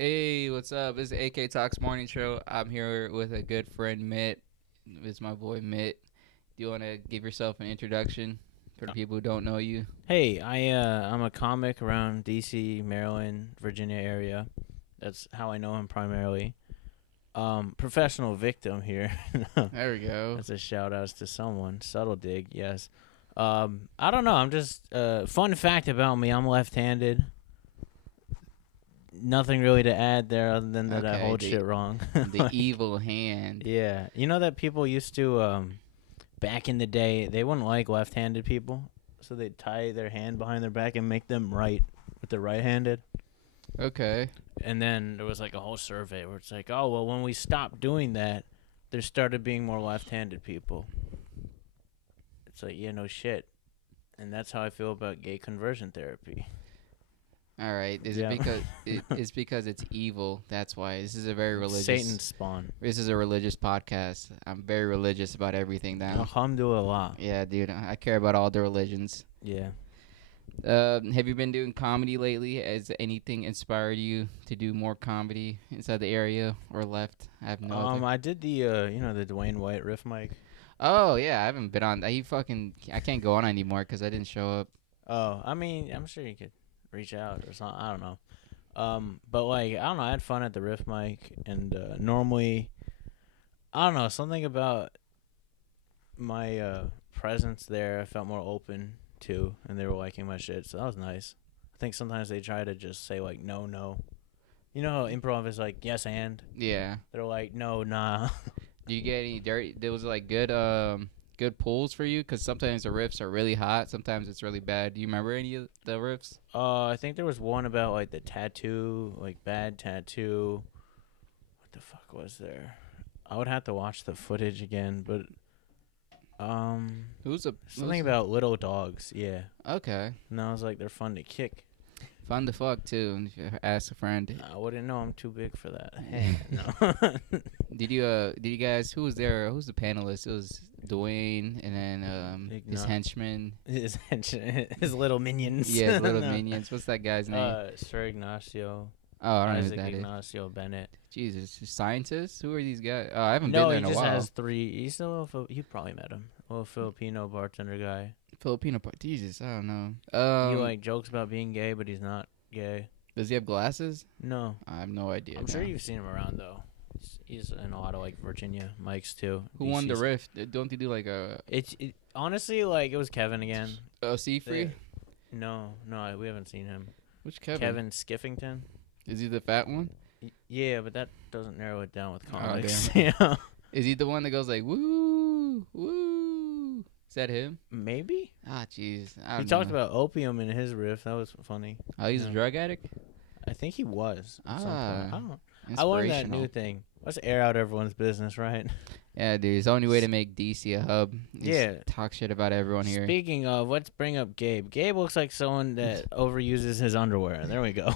Hey, what's up? This is AK Talks Morning Show. I'm here with a good friend, Mitt. It's my boy, Mitt. Do you want to give yourself an introduction for the people who don't know you? Hey, I'm a comic around DC, Maryland, Virginia area. That's how I know him primarily. Professional victim here. There we go. That's a shout out to someone. Subtle dig, yes. I don't know. I'm just fun fact about me. I'm left-handed. Nothing really to add there other than that I hold shit wrong. The evil hand. Yeah, you know that people used to back in the day they wouldn't like left-handed people, so they'd tie their hand behind their back and make them right with the right-handed. Okay. And then there was like a whole survey where it's like, oh, well, when we stopped doing that, there started being more left-handed people. It's like, yeah, no shit. And that's how I feel about gay conversion therapy. All right. Is it because it's because it's evil? That's why. This is a very religious. Satan's spawn. This is a religious podcast. I'm very religious about everything now. Alhamdulillah. Yeah, dude. I care about all the religions. Yeah. Have you been doing comedy lately? Has anything inspired you to do more comedy inside the area or left? I have no idea. I did the the Dwayne White riff mic. Oh yeah, I haven't been on. I can't go on anymore because I didn't show up. Oh, I mean, I'm sure you could reach out or something. I don't know. But like, I don't know. I had fun at the riff mic, and normally, I don't know, something about my presence there. I felt more open to, and they were liking my shit, so that was nice. I think sometimes they try to just say like no. You know how improv is like yes and? Yeah. They're like no, nah. Do you get any dirty? There was like good pulls for you because sometimes the riffs are really hot, sometimes it's really bad. Do you remember any of the riffs? I think there was one about like the tattoo, like bad tattoo. What the fuck was there? I would have to watch the footage again, but something about little dogs, yeah. Okay. And I was like, they're fun to kick. Fun to fuck too. If you ask a friend. I wouldn't know I'm too big for that. No. Did you guys? Who was there? Who's the panelist? It was Dwayne and then his henchmen. His little minions. Yeah, his little minions. What's that guy's name? Sir Ignacio. Oh, I don't know who Isaac that is. Ignacio Bennett. Jesus, scientists? Who are these guys? Oh, I haven't been there in a while. No, he just has three. He's a little. You probably met him. A little Filipino bartender guy. Filipino Jesus, I don't know. He like jokes about being gay, but he's not gay. Does he have glasses? No. I have no idea. I'm sure you've seen him around though. He's in a lot of like Virginia mics too. Who won the riff? Don't they do like a? It honestly like it was Kevin again. Oh, Seafree? No, we haven't seen him. Which Kevin? Kevin Skiffington. Is he the fat one? Yeah, but that doesn't narrow it down with Oh, comics. damn. Yeah. Is he the one that goes like woo woo? Is that him? Maybe. Ah, jeez. He talked about opium in his riff. That was funny. Oh, he's a drug addict? I think he was. Ah. I don't know. I learned that new thing. Let's air out everyone's business, right? Yeah, dude. It's the only way to make DC a hub. Yeah. Talk shit about everyone here. Speaking of, let's bring up Gabe. Gabe looks like someone that overuses his underwear. There we go.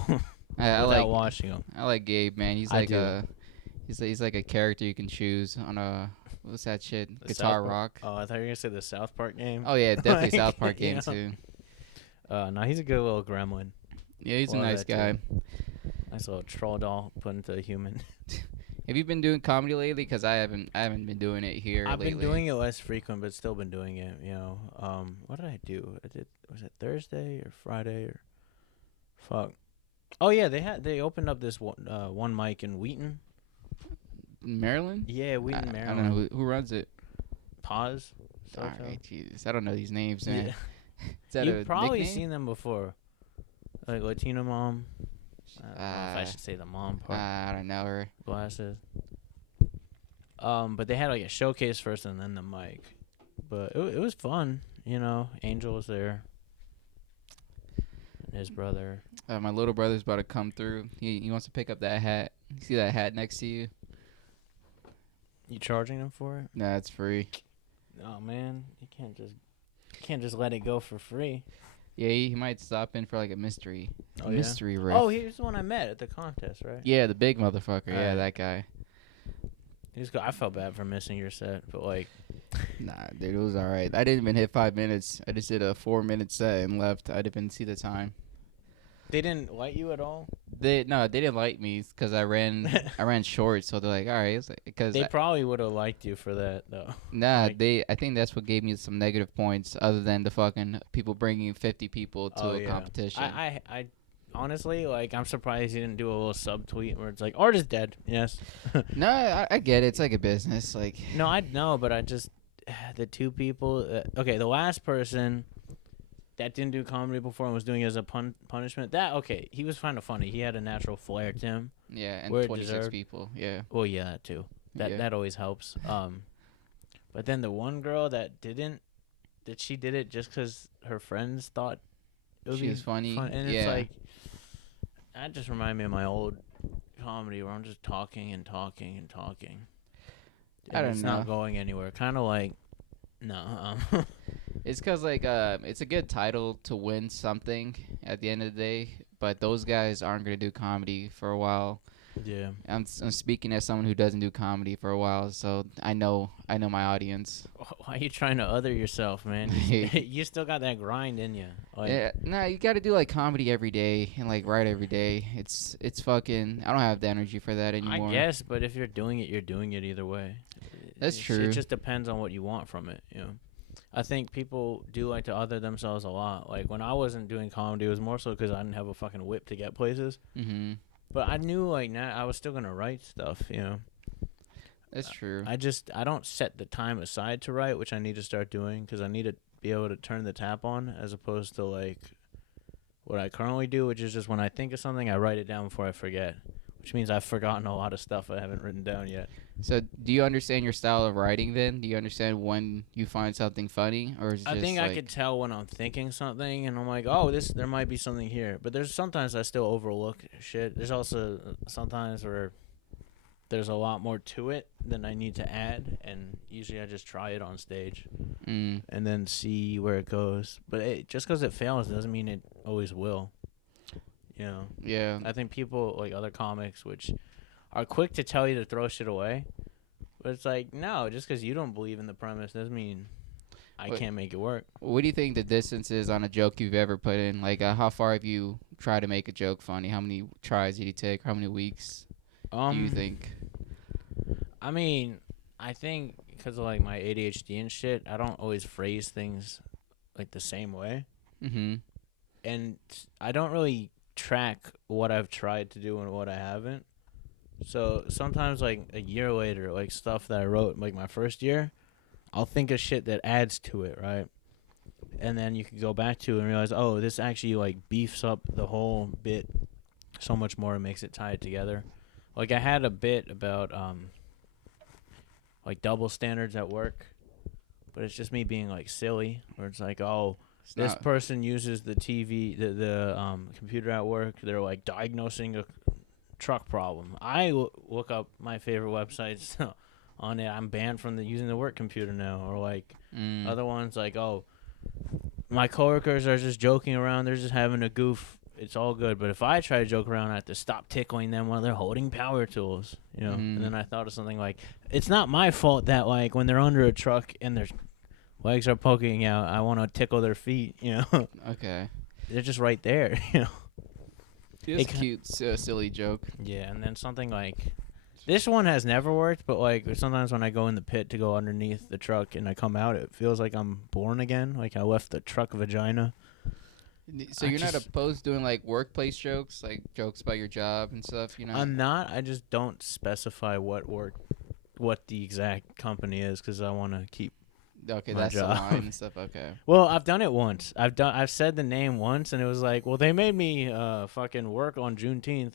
I Without like washing him. I like Gabe, man. He's like he's like a character you can choose on a what's that shit? Guitar Rock. Oh, I thought you were gonna say the South Park game. Oh yeah, definitely Like, South Park game too. No, he's a good little gremlin. Yeah, he's a nice guy. Nice little troll doll put into a human. Have you been doing comedy lately? Because I haven't been doing it here. I've lately. been doing it less frequent, but still been doing it. You know, what did I do? Was it Thursday or Friday or fuck? Oh yeah, they opened up this one mic in Wheaton, Maryland. Yeah, Wheaton, Maryland. I don't know who runs it. Pause. All right, Jesus, I don't know these names, man. Yeah. Is that You've probably nickname? seen them before, like Latina mom. I don't know if I should say the mom part. I don't know her. Glasses. But they had like a showcase first and then the mic. But it was fun, you know. Angel was there. And his brother. My little brother's about to come through. He wants to pick up that hat. You see that hat next to you? You charging him for it? Nah, it's free. Oh man, you can't just let it go for free. Yeah, he might stop in for like a mystery mystery riff. Oh, he's the one I met at the contest, right? Yeah, the big motherfucker. Yeah, that guy. I felt bad for missing your set, but like, nah, dude, it was all right. I didn't even hit 5 minutes. I just did a 4-minute set and left. I didn't even see the time. They didn't light you at all? They didn't like me because I ran short. So they're like, all right, it's like, because They probably would have liked you for that though. nah, Like, I think that's what gave me some negative points, other than the fucking people bringing 50 people to a competition. I honestly, like, I'm surprised you didn't do a little subtweet where it's like, art is dead. Yes. No, I get it. It's like a business. Like, No, I know, but I just the two people. Okay, the last person that didn't do comedy before and was doing it as a punishment. That okay, he was kind of funny. He had a natural flair to him. yeah, and Where it 26 deserved. people. Yeah. Well, yeah, that too. Yeah. That always helps. But then the one girl that didn't, she did it just because her friends thought it would She be was funny. and Yeah. it's like that just reminded me of my old comedy where I'm just talking and talking and talking. I don't it's know. not going anywhere. Kind of like no. It's because, like, it's a good title to win something at the end of the day, but those guys aren't going to do comedy for a while. Yeah. I'm speaking as someone who doesn't do comedy for a while, so I know my audience. Why are you trying to other yourself, man? You still got that grind in you. Like, Yeah, nah, you got to do, like, comedy every day and, like, write every day. It's fucking, I don't have the energy for that anymore. I guess, but if you're doing it, you're doing it either way. That's true. It just depends on what you want from it, you know. I think people do like to other themselves a lot. Like, when I wasn't doing comedy, it was more so because I didn't have a fucking whip to get places. Mm-hmm. But I knew, like, now I was still going to write stuff, you know. That's true. I don't set the time aside to write, which I need to start doing because I need to be able to turn the tap on as opposed to, like, what I currently do, which is just when I think of something, I write it down before I forget, which means I've forgotten a lot of stuff I haven't written down yet. So, do you understand your style of writing then? Do you understand when you find something funny, or is it just I think like, I could tell when I'm thinking something, and I'm like, oh, there might be something here. But there's sometimes I still overlook shit. There's also sometimes where there's a lot more to it than I need to add, and usually I just try it on stage and then see where it goes. But just because it fails doesn't mean it always will. You know? Yeah. I think people, like other comics, which are quick to tell you to throw shit away. But it's like, no, just because you don't believe in the premise doesn't mean I can't make it work. What do you think the distance is on a joke you've ever put in? Like, how far have you tried to make a joke funny? How many tries did you take? How many weeks do you think? I mean, I think because of, like, my ADHD and shit, I don't always phrase things, like, the same way. Mm-hmm. And I don't really track what I've tried to do and what I haven't. So sometimes, like, a year later, like, stuff that I wrote, like, my first year, I'll think of shit that adds to it, right? And then you can go back to it and realize, oh, this actually, like, beefs up the whole bit so much more and makes it tie it together. Like, I had a bit about, like, double standards at work, but it's just me being, like, silly, where it's like, oh, this person uses the TV, the computer at work. They're, like, diagnosing a truck problem. I look up my favorite websites on it. I'm banned from using the work computer now. Or, like, other ones, like, oh, my coworkers are just joking around. They're just having a goof. It's all good. But if I try to joke around, I have to stop tickling them while they're holding power tools. You know. And then I thought of something like, it's not my fault that, like, when they're under a truck and their legs are poking out, I want to tickle their feet. You know. Okay. They're just right there. You know. It's a cute, silly joke. Yeah, and then something like, this one has never worked, but, like, sometimes when I go in the pit to go underneath the truck and I come out, it feels like I'm born again, like I left the truck vagina. So you're not opposed to doing, like, workplace jokes, like jokes about your job and stuff, you know? I'm not. I just don't specify what the exact company is because I want to keep. Okay, my that's job. the line and stuff. Okay. Well, I've done it once. I've said the name once, and it was like, well, they made me fucking work on Juneteenth,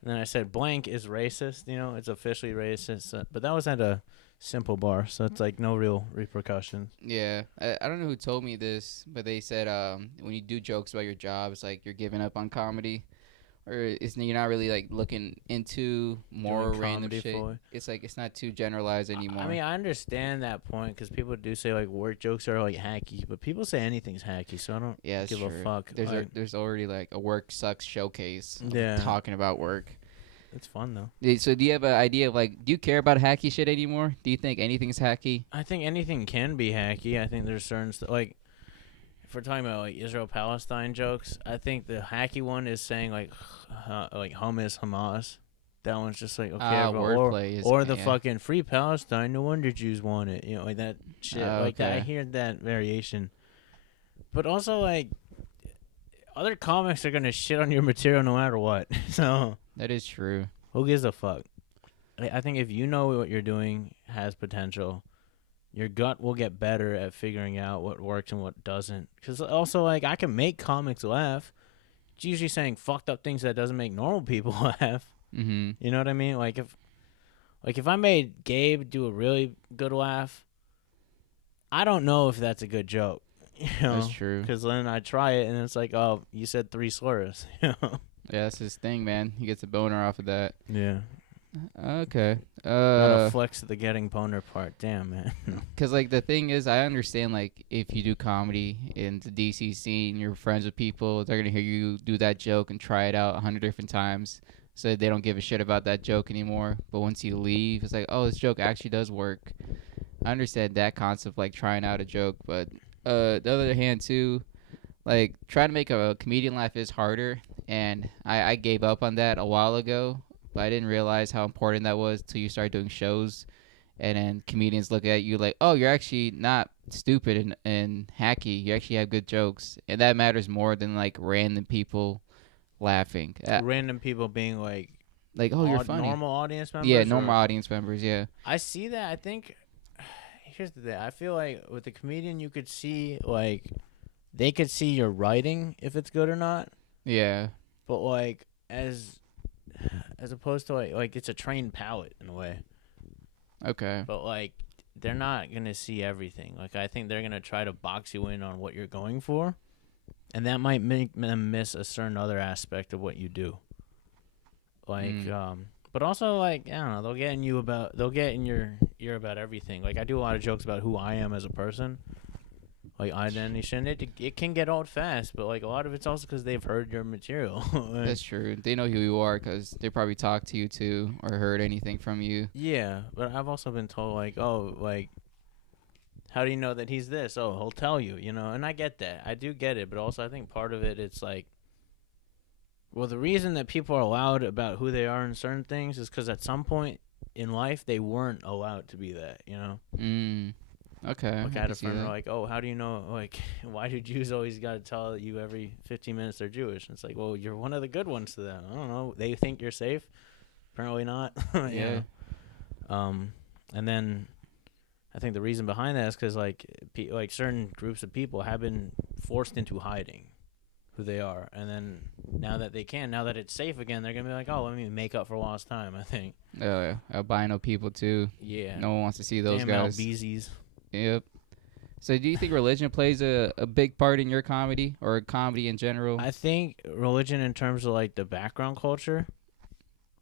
and then I said blank is racist. You know, it's officially racist. But that was at a Simple Bar, so it's like no real repercussions. Yeah, I don't know who told me this, but they said when you do jokes about your job, it's like you're giving up on comedy. Or you're not really, like, looking into more Doing random comedy shit. fully. It's like it's not too generalized anymore. I mean, I understand that point because people do say, like, work jokes are, like, hacky, but people say anything's hacky, so I don't give a fuck. There's already, like, a work sucks showcase. Yeah. Talking about work. It's fun though. Yeah, so do you have an idea of, like, do you care about hacky shit anymore? Do you think anything's hacky? I think anything can be hacky. I think there's certain like, if we're talking about like Israel Palestine jokes, I think the hacky one is saying like hummus Hamas. That one's just like okay, wordplay is or the fucking free Palestine. No wonder Jews want it. You know, like that shit. Like that, I Okay. hear that variation. But also like other comics are gonna shit on your material no matter what. So That is true. who gives a fuck? I think if you know what you're doing has potential, your gut will get better at figuring out what works and what doesn't. Because also, like, I can make comics laugh. It's usually saying fucked up things that doesn't make normal people laugh. Mm-hmm. You know what I mean? Like if I made Gabe do a really good laugh, I don't know if that's a good joke. You know? That's true. Because then I try it and it's like, oh, you said 3 slurs. You know? Yeah, that's his thing, man. He gets a boner off of that. Yeah. Okay. Gotta flex the getting boner part. Damn, man. Cause like the thing is, I understand like if you do comedy in the DC scene, you're friends with people, they're gonna hear you do that joke and try it out 100 different times, so they don't give a shit about that joke anymore. But once you leave, it's like, oh, this joke actually does work. I understand that concept, like trying out a joke, but the other hand too, like trying to make a comedian laugh is harder, and I gave up on that a while ago. But I didn't realize how important that was till you start doing shows, and then comedians look at you like, oh, you're actually not stupid and hacky. You actually have good jokes, and that matters more than like random people laughing. Random people being like oh, you're funny. Normal audience members? Yeah, normal audience members, yeah. I see that. I think, here's the thing. I feel like with a comedian, you could see, like, they could see your writing if it's good or not. Yeah. But, like, as opposed to, like it's a trained palate in a way. Okay. But, like, they're not going to see everything. Like, I think they're going to try to box you in on what you're going for. And that might make them miss a certain other aspect of what you do. Like, but also, like, I don't know, they'll get in your ear about everything. Like, I do a lot of jokes about who I am as a person. Like, identity, and it can get old fast, but, like, a lot of it's also because they've heard your material. Like, that's true. They know who you are because they probably talked to you too or heard anything from you. Yeah, but I've also been told, like, oh, like, how do you know that he's this? Oh, he'll tell you, you know? And I get that. I do get it, but also I think part of it, it's like, well, the reason that people are loud about who they are in certain things is because at some point in life, they weren't allowed to be that, you know? Okay. Like, I had a friend who like, oh, how do you know, like, why do Jews always got to tell you every 15 minutes they're Jewish? And it's like, well, you're one of the good ones to them. I don't know. They think you're safe. Apparently not. Yeah. And then I think the reason behind that is because, like, certain groups of people have been forced into hiding who they are. And then now that it's safe again, they're going to be like, oh, let me make up for lost time, I think. Oh, yeah. Albino people, too. Yeah. No one wants to see those Damn guys. Albezies. Yep. So do you think religion plays a big part in your comedy or comedy in general? I think religion in terms of, like, the background culture.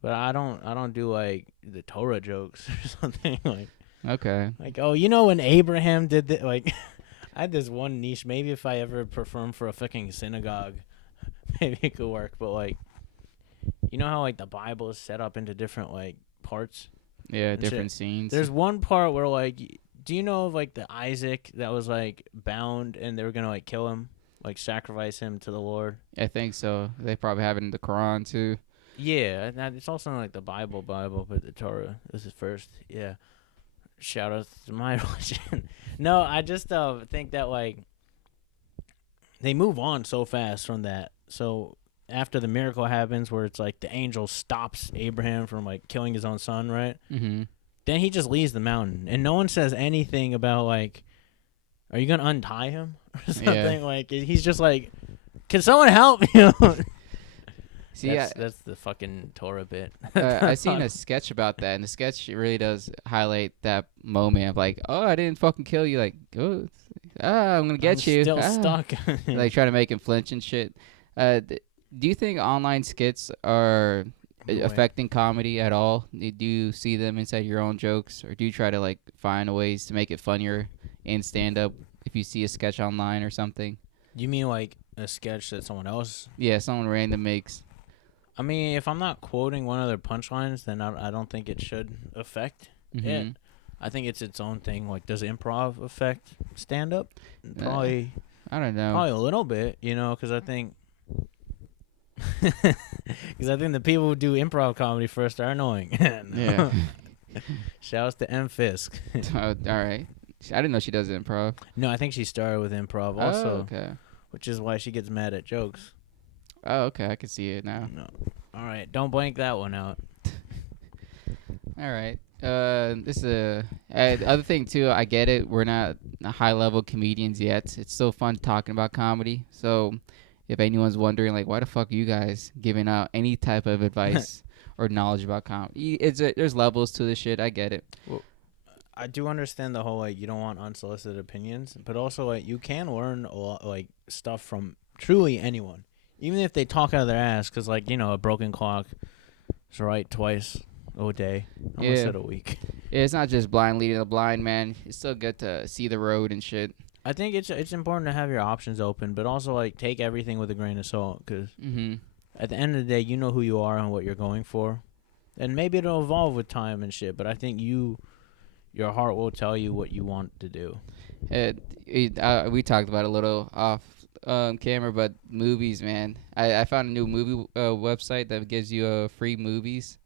But I don't do, like, the Torah jokes or something. Like, okay. Like, oh, you know when Abraham did that? Like, I had this one niche. Maybe if I ever perform for a fucking synagogue, maybe it could work. But, like, you know how, like, the Bible is set up into different, like, parts? Yeah, different scenes. There's one part where, like, do you know of, like, the Isaac that was, like, bound and they were going to, like, kill him? Like, sacrifice him to the Lord? I think so. They probably have it in the Quran, too. Yeah, it's also in, like, the Bible, but the Torah. This is first. Yeah. Shout out to my religion. No, I just think that, like, they move on so fast from that. So after the miracle happens where it's like the angel stops Abraham from, like, killing his own son, right? Mm-hmm. Then he just leaves the mountain. And no one says anything about, like, are you going to untie him or something? Yeah. Like, he's just like, can someone help me? See, that's the fucking Torah bit. I seen a sketch about that, and the sketch really does highlight that moment of, like, oh, I didn't fucking kill you. Like, oh, I'm going to get you. Still stuck. Like, try to make him flinch and shit. Do you think online skits are affecting comedy at all? Do you see them inside your own jokes, or do you try to, like, find ways to make it funnier in stand-up if you see a sketch online or something? You mean, like, a sketch that someone else? Yeah, someone random makes. I mean, if I'm not quoting one of their punchlines, then I don't think it should affect it. I think it's its own thing. Like, does improv affect stand-up? Probably. I don't know. Probably a little bit, you know, because I think the people who do improv comedy first are annoying. Yeah. Shouts to M Fisk. Oh, all right. I didn't know she does improv. No, I think she started with improv Oh, also, okay. which is why she gets mad at jokes. Oh, okay. I can see it now. No. All right, don't blank that one out. All right. This is the other thing too. I get it. We're not high level comedians yet. It's still fun talking about comedy. So, if anyone's wondering, like, why the fuck are you guys giving out any type of advice or knowledge about comedy? There's levels to this shit. I get it. Well, I do understand the whole like you don't want unsolicited opinions, but also like you can learn a lot like stuff from truly anyone, even if they talk out of their ass. Because like you know, a broken clock is right twice a day. I almost said a week. Yeah, it's not just blind leading the blind, man. It's still good to see the road and shit. I think it's important to have your options open, but also like take everything with a grain of salt. Because at the end of the day, you know who you are and what you're going for, and maybe it'll evolve with time and shit. But I think your heart will tell you what you want to do. We talked about it a little off camera, but movies, man. I found a new movie website that gives you free movies,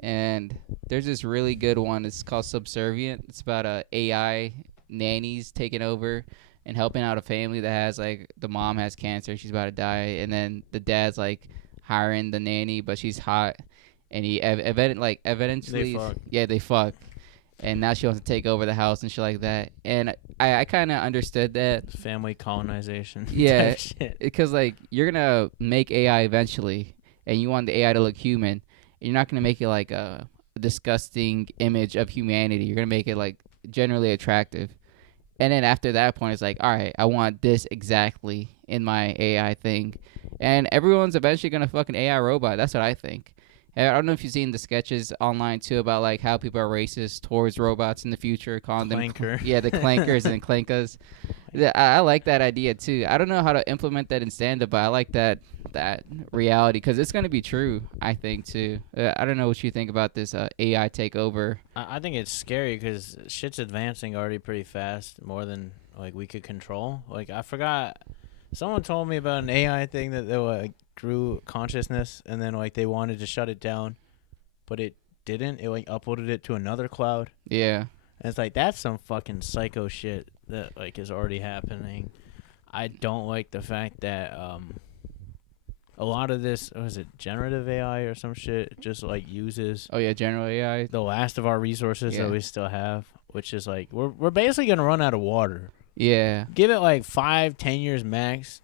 and there's this really good one. It's called Subservient. It's about AI nannies taking over and helping out a family that has like the mom has cancer, she's about to die, and then the dad's like hiring the nanny, but she's hot, and he eventually they fuck. And now she wants to take over the house and shit like that. And I kind of understood that. Family colonization. Yeah. Type shit. Because, like, you're going to make AI eventually, and you want the AI to look human. And you're not going to make it, like, a disgusting image of humanity. You're going to make it, like, generally attractive. And then after that point, it's like, all right, I want this exactly in my AI thing. And everyone's eventually going to fucking AI robot. That's what I think. I don't know if you've seen the sketches online too about like how people are racist towards robots in the future, calling Clanker. them the clankers and clankas. I like that idea too. I don't know how to implement that in stand-up, but I like that reality because it's gonna be true. I think too. I don't know what you think about this AI takeover. I think it's scary because shit's advancing already pretty fast, more than like we could control. Like I forgot, someone told me about an AI thing that they were. Grew consciousness and then like they wanted to shut it down, but it didn't. It like uploaded it to another cloud. Yeah, and it's like that's some fucking psycho shit that like is already happening. I don't like the fact that a lot of this was it generative AI or some shit just like uses general AI, the last of our resources that we still have, which is like we're basically gonna run out of water. Yeah, give it like 5-10 years max.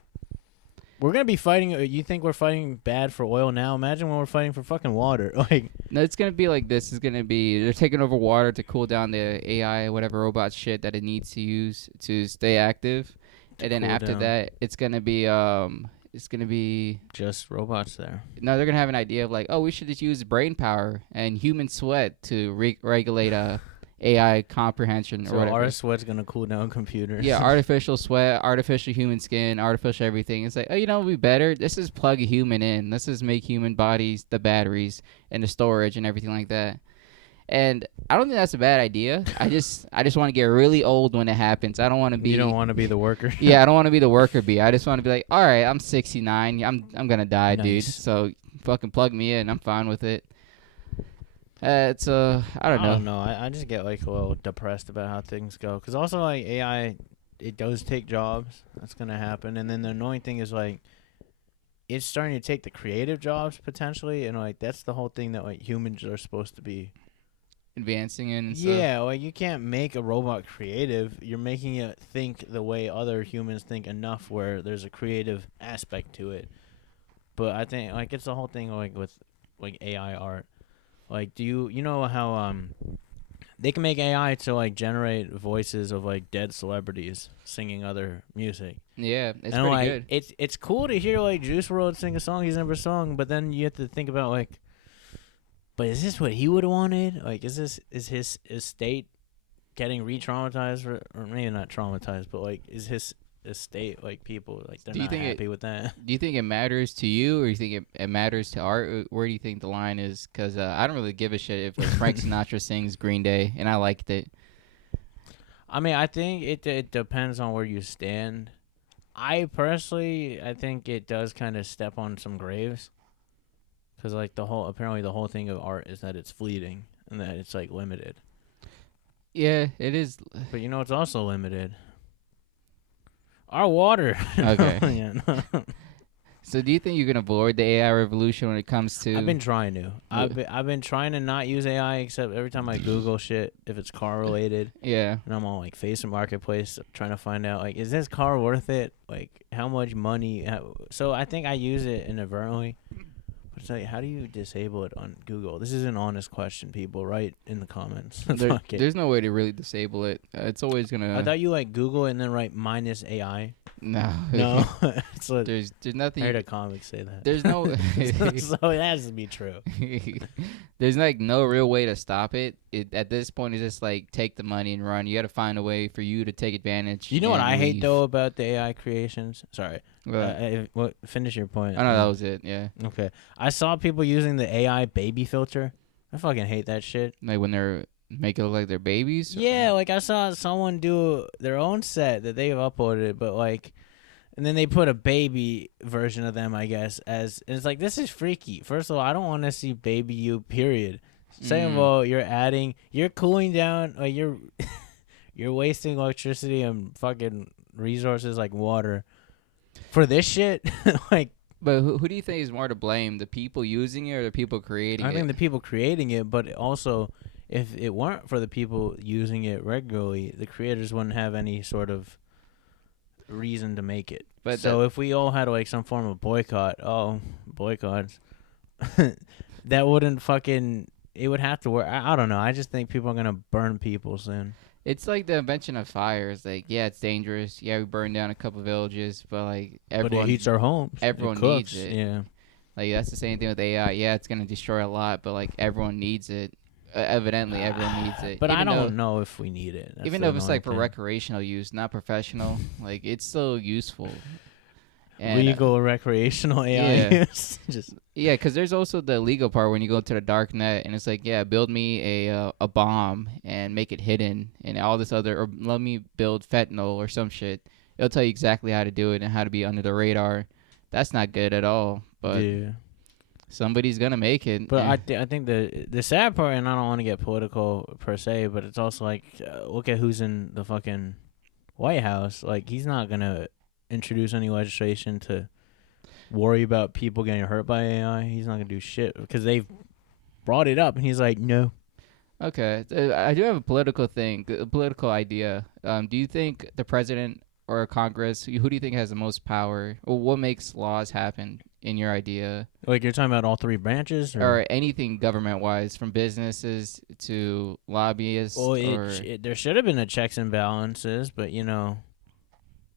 We're going to be fighting. You think we're fighting bad for oil now? Imagine when we're fighting for fucking water. Like, no, it's going to be like this. It's going to be, they're taking over water to cool down the AI, whatever robot shit that it needs to use to stay active. And then after that, it's going to be just robots there. No, they're going to have an idea of like, oh, we should just use brain power and human sweat to regulate AI comprehension or whatever. Our sweat's gonna cool down computers. Yeah, artificial sweat, artificial human skin, artificial everything. It's like, oh, you know what would be better? Let's just plug a human in. Let's just make human bodies the batteries and the storage and everything like that. And I don't think that's a bad idea. I just want to get really old when it happens. I don't want to be. You don't want to be the worker. Yeah, I don't want to be the worker bee. I just want to be like, all right, I'm 69. I'm gonna die, nice. dude. So fucking plug me in. I'm fine with it. I don't know. I just get like a little depressed about how things go. Cause also like AI, it does take jobs. That's gonna happen. And then the annoying thing is like, it's starting to take the creative jobs potentially, and like that's the whole thing that like humans are supposed to be advancing in. And yeah, like you can't make a robot creative. You're making it think the way other humans think enough, where there's a creative aspect to it. But I think like it's the whole thing like with like AI art. Like, do you know how they can make AI to like generate voices of like dead celebrities singing other music? Yeah, it's and, pretty like, good. It's cool to hear like Juice WRLD sing a song he's never sung, but then you have to think about like, but is this what he would have wanted? Like, is his estate getting re-traumatized or maybe not traumatized, but like, is his estate like people like they're not happy with that? Do you think it matters to you, or you think it matters to art? Where do you think the line is? Because I don't really give a shit if like, Frank Sinatra sings Green Day, and I liked it. I mean, I think it depends on where you stand. I personally, I think it does kind of step on some graves, because like apparently the whole thing of art is that it's fleeting and that it's like limited. Yeah, it is. But you know, it's also limited. Our water. Okay. Yeah, no. So do you think you can avoid the AI revolution when it comes to? I've been trying to. I've been trying to not use AI, except every time I Google shit, if it's car related, Yeah. and I'm on like Facebook Marketplace trying to find out like, is this car worth it? Like, how much money? So I think I use it inadvertently. But it's like, how do you disable it on Google? This is an honest question, people. Write in the comments. Fuck it. There's no way to really disable it. It's always gonna. I thought you like Google and then write minus AI. No. No, it's like, there's I nothing. heard a comic say that. There's no. So it has to be true. There's like no real way to stop it. At this point, it's just like take the money and run. You got to find a way for you to take advantage. You know what and I hate leave. though about the AI creations? Sorry. What? Finish your point. I know that was it. Yeah. Okay. I saw people using the AI baby filter. I fucking hate that shit. Like when they're make it look like they're babies. Yeah, like I saw someone do their own set that they've uploaded, but like, and then they put a baby version of them, I guess, and it's like, this is freaky. First of all, I don't want to see baby you, period. Second of all, you're cooling down, like you're wasting electricity and fucking resources like water for this shit. Like, But who do you think is more to blame? The people using it or the people creating it? I think the people creating it, but also if it weren't for the people using it regularly, the creators wouldn't have any sort of reason to make it. But so if we all had like some form of boycotts, that wouldn't fucking. It would have to work. I don't know. I just think people are gonna burn people soon. it's like the invention of fire. It's like, yeah, it's dangerous. Yeah, we burned down a couple villages, but like everyone But it heats our homes. everyone it cooks. needs it. Yeah. Like that's the same thing with AI. Yeah, it's gonna destroy a lot, but like everyone needs it. Evidently, everyone needs it. But Even I though- don't know if we need it. That's Even the though it's like for annoying recreational use, not professional, like it's still useful. thing. And, Legal recreational AI yeah. use. Just yeah, because there's also the legal part when you go to the dark net and it's like, yeah, build me a bomb and make it hidden and all this other, or let me build fentanyl or some shit. It'll tell you exactly how to do it and how to be under the radar. That's not good at all. But yeah. somebody's gonna make it. But and- I think the sad part, and I don't want to get political per se, but it's also like, look at who's in the fucking White House. Like, he's not gonna introduce any legislation to worry about people getting hurt by AI. He's not gonna do shit because they've brought it up, and he's like, no. Okay, I do have a political idea. Do you think the president or Congress, who do you think has the most power, or what makes laws happen in your idea, Like, you're talking about all three branches, or anything government-wise, from businesses to lobbyists? Well, or there should have been a checks and balances, but you know,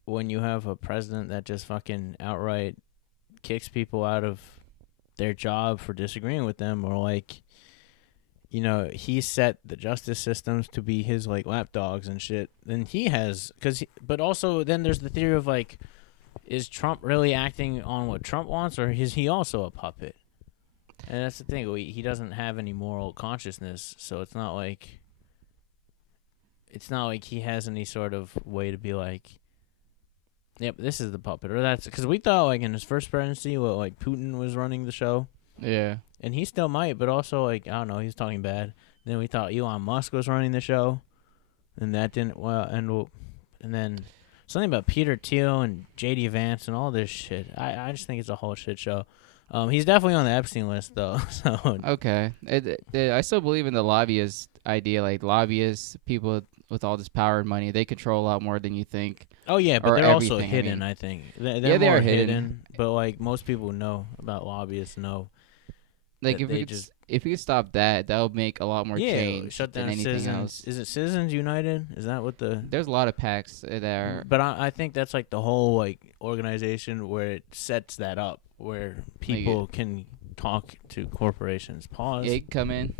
when you have a president that just fucking outright kicks people out of their job for disagreeing with them, or like, you know, he set the justice systems to be his like lapdogs and shit, then he has, but also then there's the theory of like, is Trump really acting on what Trump wants, or is he also a puppet? And that's the thing, he doesn't have any moral consciousness, so it's not like he has any sort of way to be like, yep, this is the puppet, or that's, because we thought like in his first presidency, like Putin was running the show, yeah, and he still might, but also like, I don't know, he's talking bad. Then we thought Elon Musk was running the show, and that didn't and then something about Peter Thiel and JD Vance and all this shit. I just think it's a whole shit show. He's definitely on the Epstein list though. So okay. I still believe in the lobbyist idea. Like lobbyists, people with all this power and money, they control a lot more than you think. oh yeah, but Or they're also everything, I hidden. mean. I think they're Yeah, they more are hidden. But like most people know about lobbyists know. Like that if they we could, just if we could stop that, that would make a lot more yeah change shut than down anything Citizens. else. Is it Citizens United? Is that what the? There's a lot of PACs there. But I think that's like the whole like organization where it sets that up, where people can talk to corporations. Pause. Yeah, you can come in.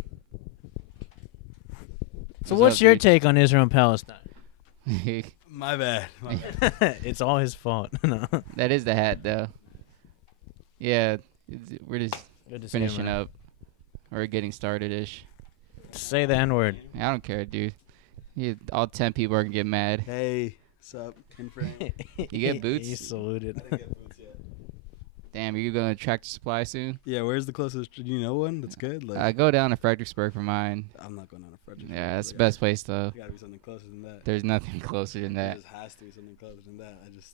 So What's what's up, your dude? take on Israel and Palestine? My bad. It's all his fault. No. That is the hat, though. Yeah, we're just Good to see you, finishing man. up. Or getting started-ish. Say the N-word. I don't care, dude. All 10 people are going to get mad. Hey, What's up? In frame. You get boots? He saluted. I didn't get boots yet. Damn, are you going to Tractor Supply soon? Yeah, where's the closest? Do you know one that's good? Like, I go down to Fredericksburg for mine. I'm not going on a Fredericksburg. Yeah, that's the best place, though. There gotta be something closer than that. There's nothing closer than that. There just has to be something closer than that. I just.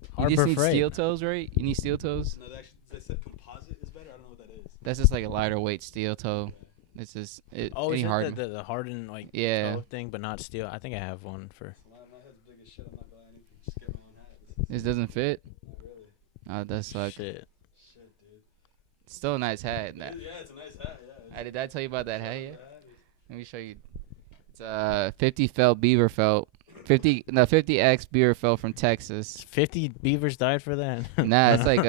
You just Harbor need Freight. steel toes, right? You need steel toes? No, they said composite is better. I don't know what that is. That's just like a lighter weight steel toe. It's just Oh, any is hard. it the hardened like Yeah. toe thing, but not steel? I think I have one for. My head's big as shit. I'm not going to anything. Just get my own hat. This doesn't fit. Not really. Oh, that sucks. Shit. Shit, dude. Still a nice hat. Yeah, it's a nice hat. Yeah. Did I tell you about that hat yet? Hat is- Let me show you. It's 50 felt beaver felt. 50x beaver felt from Texas. 50 beavers died for that. Nah, it's like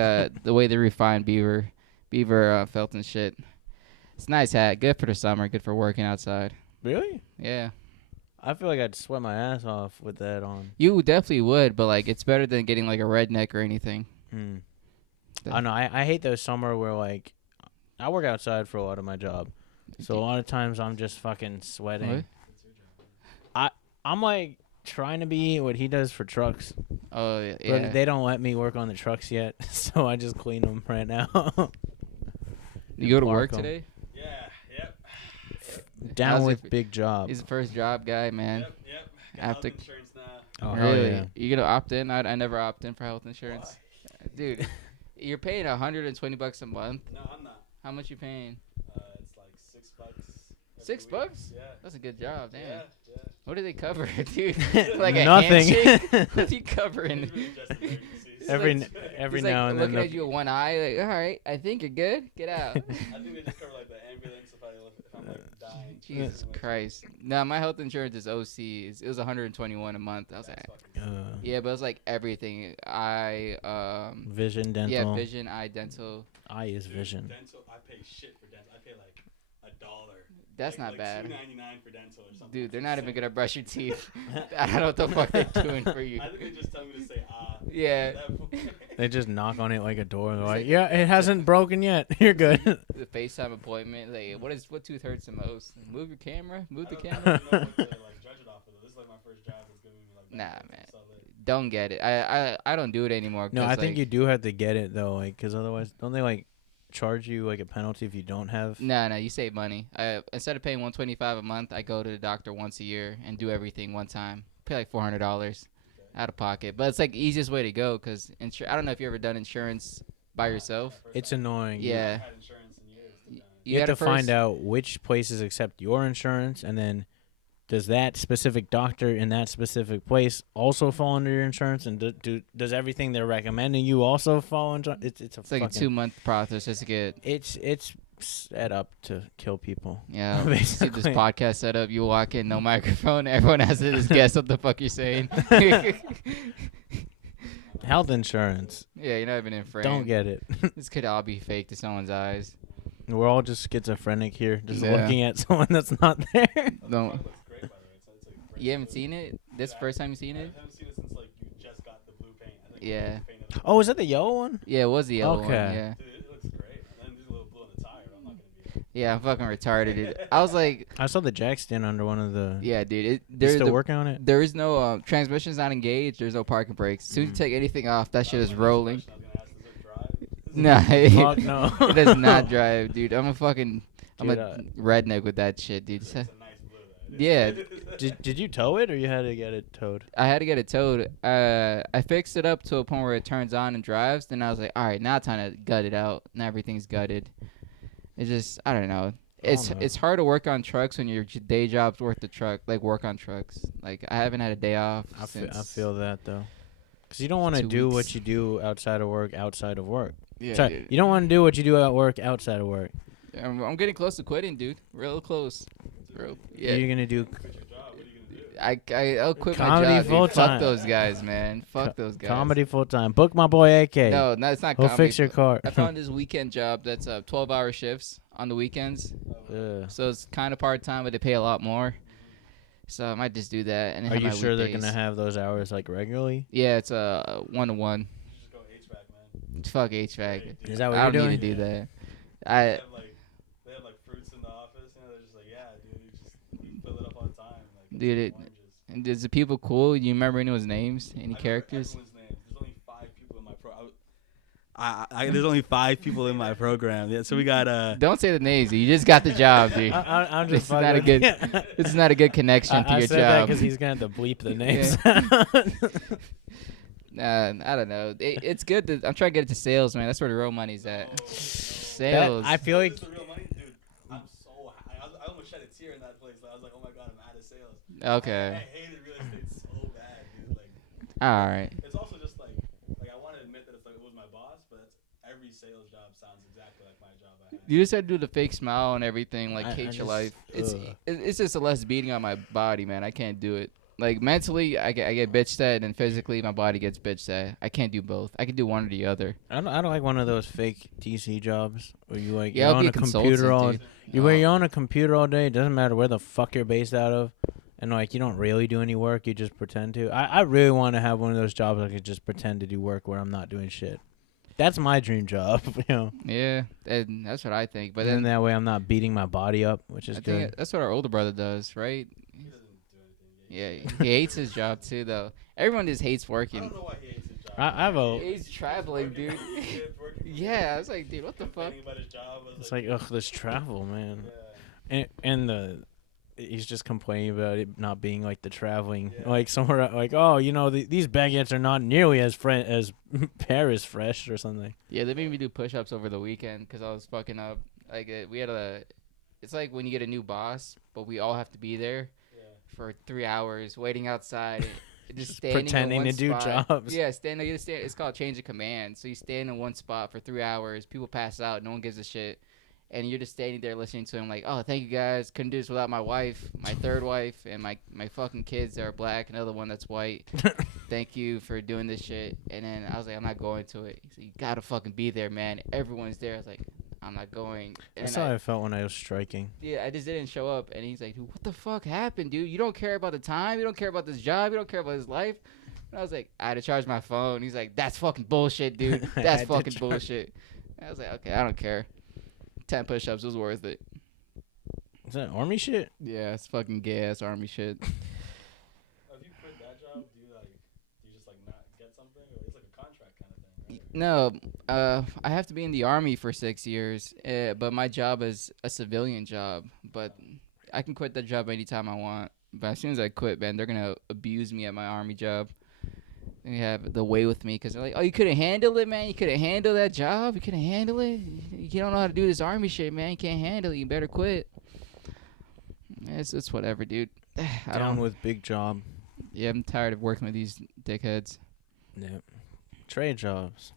the way they refine beaver felt and shit. It's a nice hat. Good for the summer. Good for working outside. Really? Yeah. I feel like I'd sweat my ass off with that on. You definitely would, but like it's better than getting like a redneck or anything. I know. I hate those summer where like I work outside for a lot of my job, so a lot of times I'm just fucking sweating. I'm like trying to be what he does for trucks, Oh yeah. but they don't let me work on the trucks yet, so I just clean them right now. You go to Park work 'em. today? Yeah. Yep. Down How's with your- big job. He's the first job guy, man. Yep. Got Have health to- insurance now. Oh, hell Really? yeah. You gonna opt in? I never opt in for health insurance. Dude, you're paying $120 a month. No, I'm not. How much you paying? It's like $6. every $6? week. Yeah. That's a good job, damn. Yeah. What do they cover, dude? Like a Nothing. handshake? What's he covering? It's really just emergencies. every like- every He's now like and looking then. at you with one eye, like, all right, I think you're good. Get out. I think they just cover like the ambulance if I'm like dying. Jesus Something like Christ. No, my health insurance is OC. It was $121 a month. I was that. like, That's fucking yeah, but it was like everything. Vision, dental. Yeah, vision, eye, dental. I use Dude, vision. Dental, I pay shit for dental. I pay like $1. That's like, not bad. $2.99 for dental or something. Dude, they're It's not even insane. gonna brush your teeth. I don't know what the fuck they're doing for you. I think they just tell me to say Yeah. At that point. They just knock on it like a door. They're like, yeah, it hasn't broken yet. You're good. The FaceTime appointment, like, what tooth hurts the most? Move your camera. Move I the don't camera. know what to like judge it off of. This is like my first job that's giving me like. Nah, benefits, man. so, like, Don't get it. I don't do it anymore. No, 'cause, I think like, you do have to get it though, like, because otherwise, don't they like charge you like a penalty if you don't have? No, you save money. Instead of paying $125 a month, I go to the doctor once a year and do everything one time. Pay like $400 out of pocket, but it's like the easiest way to go because I don't know if you ever done insurance by yourself. It's annoying. Yeah. I haven't had insurance in years. To be honest. You have to gotta find first- out which places accept your insurance, and then does that specific doctor in that specific place also fall under your insurance? And does everything they're recommending you also fall under? It's It's like a 2-month process just to get. It's set up to kill people. Yeah, see this Basically. podcast setup. You walk in, no microphone. Everyone has to just guess what the fuck you're saying. Health insurance. Yeah, you're not even in frame. Don't get it. This could all be fake to someone's eyes. We're all just schizophrenic here, just Yeah. looking at someone that's not there. Don't. Looks great, by the way. It's like great You haven't photo. seen it? This first time you seen I it? haven't seen it since like you just got the blue paint. I think Yeah. the blue paint Oh, is that the yellow one? Yeah, it was the yellow one. Okay. Yeah. Dude, it looks great. And then there's a little blue on the tire. I'm not gonna be. Yeah, I'm fucking retarded, dude. I was like, I saw the jack stand under one of the. yeah, dude. You There's still working on it? There is no transmission's not engaged. There's no parking brakes. As soon as you take anything off, that shit is rolling. I was gonna ask, does it drive? Nah, Fuck it no. does not drive, dude. I'm a Dude, a redneck with that shit, dude. It's a nice blue though. Yeah. Did you tow it or you had to get it towed? I had to get it towed. I fixed it up to a point where it turns on and drives. Then I was like, all right, now it's time to gut it out. And everything's gutted. It's just, I don't know. It's know. it's hard to work on trucks when your day job's worth the truck. Like work on trucks. Like I haven't had a day off I since. feel that though, because you don't want to 2 do what weeks. you do outside of work. Outside of work. Yeah, Sorry, dude. you don't want to do what you do at work outside of work. I'm getting close to quitting, dude. Real close. Real, yeah. You're gonna do Quit your job. What are you gonna do? I'll quit Comedy my job, dude. full-time. Fuck those guys, man. Fuck those guys. comedy full time. Book my boy AK. No, it's not He'll comedy. fix your car. I found this weekend job that's 12-hour shifts on the weekends. Ugh. So it's kind of part time, but they pay a lot more. So I might just do that. And then Are have you my sure they're weekdays. gonna have those hours like regularly? Yeah, it's a 1-to-1. You just go HVAC, man. Fuck HVAC. Is that what I you're don't doing? need to do that. They have like fruits in the office. You know, they're just like, yeah, dude, you fill it up all the time. Like, Dude, oranges. And is the people cool? Do you remember anyone's names? Any remember characters? everyone's names. There's only 5 people in my there's only 5 people in my program. Yeah, so we got Don't say the names. You just got the job, dude. I'm This just is not a fucking- good. This is not a good connection to I your said that job. because he's gonna have to bleep the names. I don't know. It's good. I'm trying to get it to sales, man. That's where the real money's at. no. Sales. I feel like This is the real money, dude. I'm so high. I almost shed a tear in that place. I was like, oh my god, I'm out of sales. I Okay. hated real estate so bad, dude. Like, All right. it's also just like I want to admit that it's like it was my boss, but every sales job sounds exactly like my job I had. You just had to do the fake smile and everything, like I hate your just- life. ugh. It's just a less beating on my body, man. I can't do it. Like mentally, I get bitched at, and physically, my body gets bitched at. I can't do both. I can do one or the other. I don't like one of those fake TC jobs where you like Yeah, you're I'll be on a a computer all consultant, dude. you where you're on a computer all day. It doesn't matter where the fuck you're based out of, and like you don't really do any work. You just pretend to. I really want to have one of those jobs where I could just pretend to do work where I'm not doing shit. That's my dream job, you know. Yeah, and that's what I think. But But then then that way I'm not beating my body up, which is I think good. that's what our older brother does, right? He doesn't do anything. Yeah, he hates his job too, though. Everyone just hates I working. don't know why he hates his job. I have a. He's traveling, dude. Working, Yeah, I was like, dude, what the fuck? complaining about his job. I was It's like ugh, this travel, man. yeah. And he's just complaining about it not being like the traveling, Yeah. like somewhere like oh you know these baguettes are not nearly as as Paris fresh or something. Yeah, they made me do push-ups over the weekend because I was fucking up. Like we had a, it's like when you get a new boss, but we all have to be there Yeah. for 3 hours waiting outside, just Just standing pretending in one to do spot. jobs. Yeah, standing. You just stand. It's called change of command. So you stand in one spot for 3 hours. People pass out. No one gives a shit. And you're just standing there listening to him like, oh, thank you guys. Couldn't do this without my wife, my third wife, and my fucking kids that are black, another one that's white. Thank you for doing this shit. And then I was like, I'm not going to it. He said, you gotta fucking be there, man. Everyone's there. I was like, I'm not going. And That's how I felt when I was striking. yeah, I just didn't show up. And he's like, dude, what the fuck happened, dude? You don't care about the time. You don't care about this job. You don't care about his life. And I was like, I had to charge my phone. He's like, that's fucking bullshit, dude. I That's had to fucking charge- bullshit. And I was like, okay, I don't care. 10 push-ups was worth it. Is that army shit? Yeah, it's fucking gay-ass army shit. If you quit that job, do you just like not get something, or it's like a contract kind of thing? Right? No, I have to be in the army for 6 years, but my job is a civilian job. But I can quit that job anytime I want. But as soon as I quit, man, they're gonna abuse me at my army job. They have the way with me because they're like, "Oh, you couldn't handle it, man. You couldn't handle that job. You couldn't handle it. You don't know how to do this army shit, man. You can't handle it. You better quit." It's whatever, dude. I Down don't. with big job. Yeah, I'm tired of working with these dickheads. Yep. Trade jobs.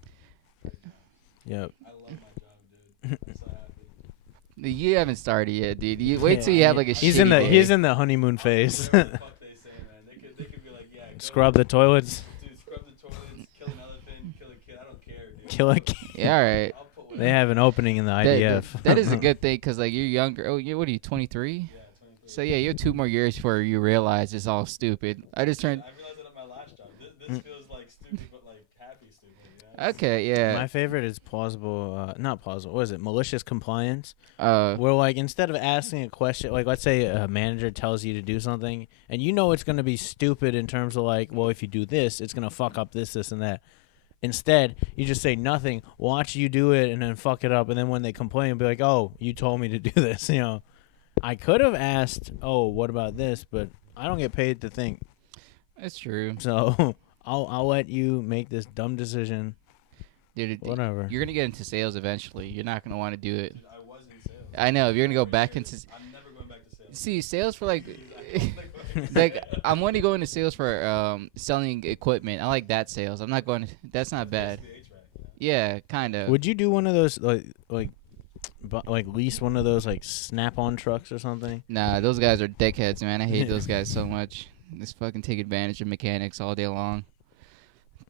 Yep. I love my job, dude. I'm so happy. You haven't started yet, dude. You wait till you have like a. He's shitty in the day. he's in the honeymoon phase. Whatever the fuck they say, man. They could be like, yeah, go, Scrub the toilets. dude, scrub the toilets, kill an elephant, kill a kid. I don't care, dude. Kill a kid. Yeah, all right. I'll put They whatever. have an opening in the That- IDF. that is a good thing because like you're younger. Oh, yeah. What are you? 23. Yeah, 23. So yeah, you have 2 more years before you realize it's all stupid. I just turned. I realized that at my last job. This feels like stupid, but like happy stupid. You know? Okay, yeah. My favorite is plausible, not plausible. What is it? Malicious compliance. Uh, Where like instead of asking a question, like let's say a manager tells you to do something, and you know it's gonna be stupid in terms of like, well, if you do this, it's gonna fuck up this, this, and that. Instead, you just say nothing, watch you do it, and then fuck it up, and then when they complain, be like, oh, you told me to do this. You know, I could have asked, oh, what about this, but I don't get paid to think, it's true, so I'll let you make this dumb decision. dude. Whatever. You're gonna get into sales eventually. You're not gonna want to do it. Dude, I was in sales. I know. If you're gonna go back into. I'm never going back to sales. See, sales for like. Like, Like I'm only going to sales for selling equipment. I like that sales. I'm not going to. That's not bad. Yeah, kind of. Would you do one of those like lease one of those like Snap-on trucks or something? Nah, those guys are dickheads, man. I hate those guys so much. Just fucking take advantage of mechanics all day long.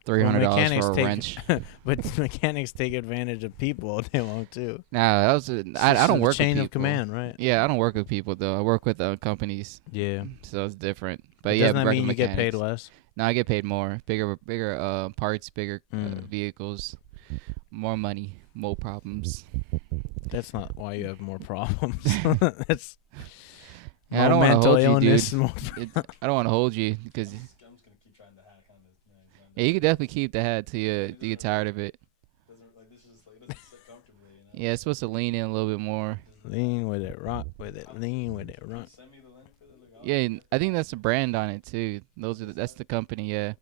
$300 for a wrench. But mechanics take advantage of people all day long too. Nah, that was. I It's don't a work chain with of people. command, right? Yeah, I don't work with people though. I work with companies, Yeah. so it's different. But yeah, Doesn't that regular mean you get paid mechanics. less? No, I get paid more. Bigger parts, bigger Mm. vehicles, more money, more problems. That's not why you have more problems. That's Yeah, I don't more want to mental hold you, dude. illness. More I don't want to hold you because I'm just gonna keep trying the hat, kind of. yeah, you could definitely keep the hat till you get tired of it. Doesn't like this is just like doesn't sit comfortably, you know. Yeah, it's supposed to lean in a little bit more. lean with it, rock with it, lean with it, rock. Send me the link for the like, Yeah, and I think that's the brand on it too. That's the company. Yeah.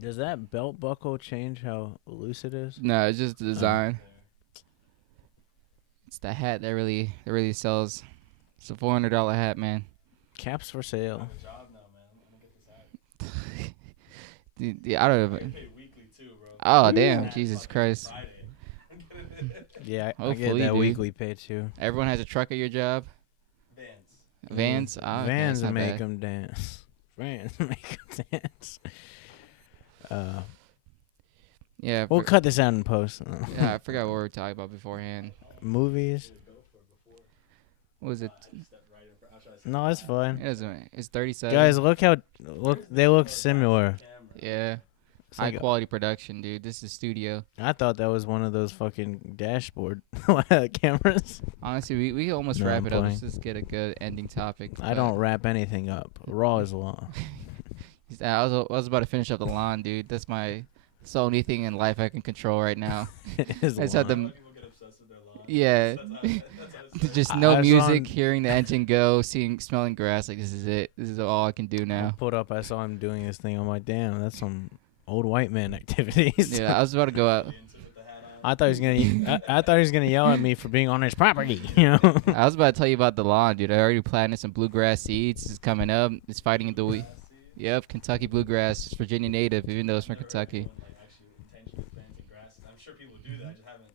Does that belt buckle change how loose it is? No, it's just the design. there. It's the hat that really sells. It's a $400 hat, man. Caps for I sale. have a job now, man. I'm gonna get this hat. Dude, I don't I know. get paid weekly too, bro. Oh Hat damn, fucking Jesus Christ! Friday. Yeah, I get Hopefully, that dude. weekly pay too. Everyone has a truck at your job. Vans. Vans. Ah, okay, Vans that's not make bad. them dance. Vans make them dance. Yeah. We'll cut this out in post. Yeah, I forgot what we were talking about beforehand. Movies? What was it? No, it's fine. It doesn't. It's 37. Guys, they look similar. Yeah. It's High like quality production, dude. This is studio. I thought that was one of those fucking dashboard cameras. Honestly, we can almost No, wrap I'm it up. playing. Let's just get a good ending topic. I but- don't wrap anything up. Raw is law. I was about to finish up the lawn, dude. That's the only thing in life I can control right now. It is I just have law. to. Yeah. Just I no saw music, him- hearing the engine go, smelling grass. Like this is it. This is all I can do I now. pulled up. I saw him doing this thing. I'm like, damn, that's some old white man activities. Yeah, I was about to go out. I thought he was gonna. I thought he was gonna yell at me for being on his property. You know. I was about to tell you about the lawn, dude. I already planted some bluegrass seeds. It's coming up. It's fighting in the week. Yep, Kentucky bluegrass. It's Virginia native, even though it's from Kentucky. I'm sure people do that. I just haven't.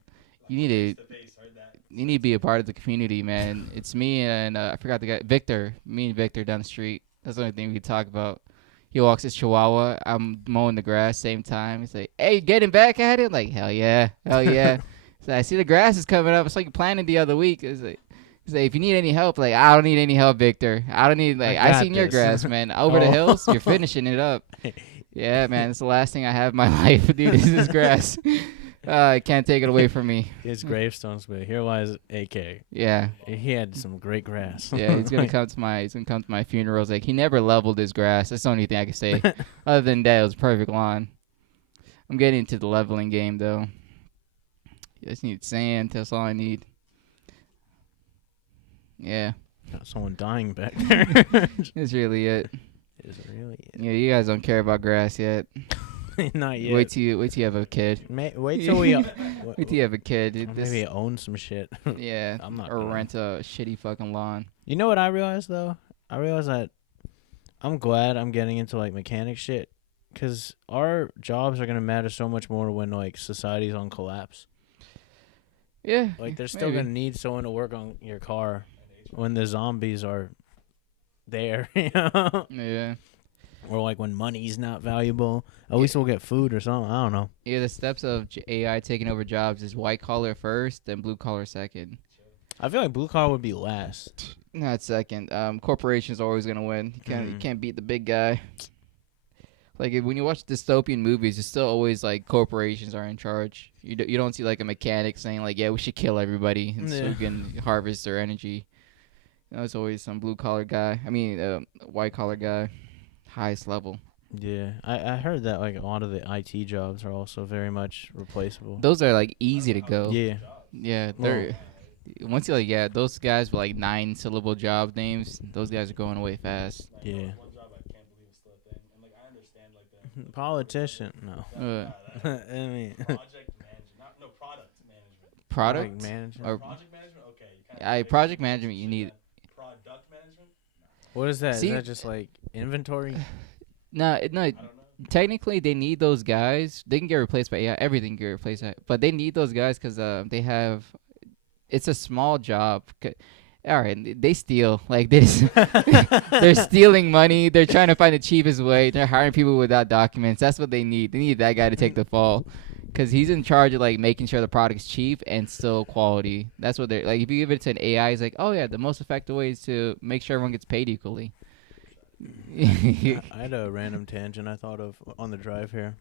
You need to be a part of the community, man. It's me and I forgot the guy, Victor. Me and Victor down the street. That's the only thing we can talk about. He walks his Chihuahua. I'm mowing the grass same time. He's like, "Hey, getting back at it?" I'm like, hell yeah. So I see the grass is coming up. It's like you planted the other week. He's like, if you need any help, like I don't need any help, Victor. I don't need I I got seen your this. grass, man. Over the Oh. hills, you're finishing it up. Yeah, man. It's the last thing I have in my life, dude. Is this grass. I can't take it away from me. His gravestone's big. Here lies AK. Yeah. He had some great grass. Yeah, he's gonna come to my funeral. It's like he never leveled his grass. That's the only thing I can say. Other than that, it was a perfect lawn. I'm getting into the leveling game though. I just need sand. That's all I need. Yeah, Got someone dying back there. that's really it. Is it really? Yeah, you guys don't care about grass yet. Not yet. Wait till you have a kid. Wait till we. Wait till you have a kid. Dude. Maybe own some shit. Yeah, I'm not or gonna. rent a shitty fucking lawn. You know what I realized though? I realized that I'm glad I'm getting into like mechanic shit, cause our jobs are gonna matter so much more when like society's on collapse. Yeah, Like they're still maybe. gonna need someone to work on your car when the zombies are there, you know? Yeah. Or like when money's not valuable. At least we'll get food or something. I don't know. Yeah, the steps of AI taking over jobs is white collar first, then blue collar second. I feel like blue collar would be last. Not second. Corporations are always gonna win. You can't beat the big guy. Like when you watch dystopian movies, it's still always like corporations are in charge. You don't see like a mechanic saying like, yeah, we should kill everybody and so Yeah. we can harvest their energy. It's always some blue collar guy. I mean, white collar guy, highest level. Yeah. I heard that like a lot of the IT jobs are also very much replaceable. Those are like easy to go. Yeah. Yeah, they're once you like those guys with like 9-syllable job names, those guys are going away fast. Yeah. One job I can't believe is still a thing, and like I understand like the Politician. No. that, I mean, project management, no product management. Product like management. or Project management, okay. You kinda project management you need. Product management, What is that? See- Is that just like inventory? No, I don't know. technically they need those guys. They can get replaced by AI. Everything can get replaced by, but they need those guys because they have. It's a small job. All right, they steal. Like they just, they're stealing money. They're trying to find the cheapest way. They're hiring people without documents. That's what they need. They need that guy to take the fall, because he's in charge of like making sure the product's cheap and still quality. That's what they're like. If you give it to an AI, he's like, oh yeah, the most effective way is to make sure everyone gets paid equally. I had a random tangent I thought of on the drive here,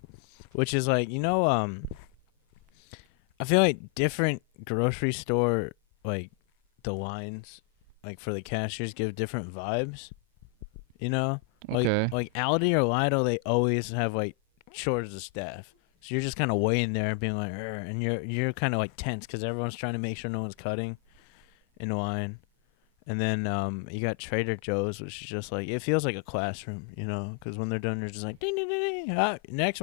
which is like, I feel like different grocery store, like the lines like for the cashiers give different vibes. You know, Okay. like Aldi or Lido, they always have like shortage of staff. So you're just kind of waiting there, being like, and you're kind of like tense because everyone's trying to make sure no one's cutting in line. And then you got Trader Joe's, which is just like, it feels like a classroom, you know, because when they're done, they're just like, ding, ding, ding, ding,